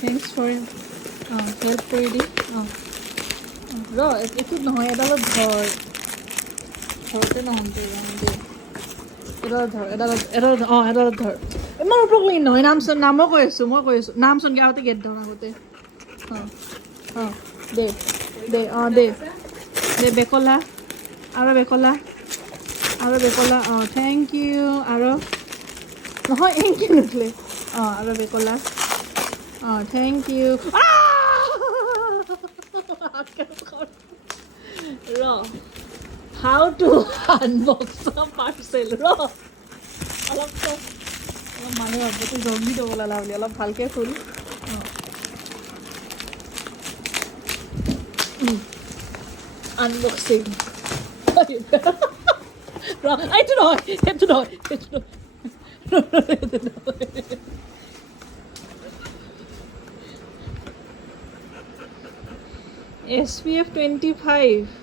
thanks for help কৰি দি একো নহয় এডালত ধৰ ঘৰতে নহ'লে এডালত ধৰ ইমান ওপৰত লেগি নহয় নামো কৈ আছোঁ মই কৈ আছোঁ নাম চোন গাঁৱতে গেট ধৰ আগতে দে দে দে বেকলা আৰু বেকলা থেংক ইউ আৰু নহয় এনেকৈ নুঠিলে আৰু বেকলা thank you how to unbox parcel অলপ মানুহ ভাবতো জলদি দগলালা বুলি অলপ ভালকৈ খুল আনবক্সিং এইটো নহয় SPF 25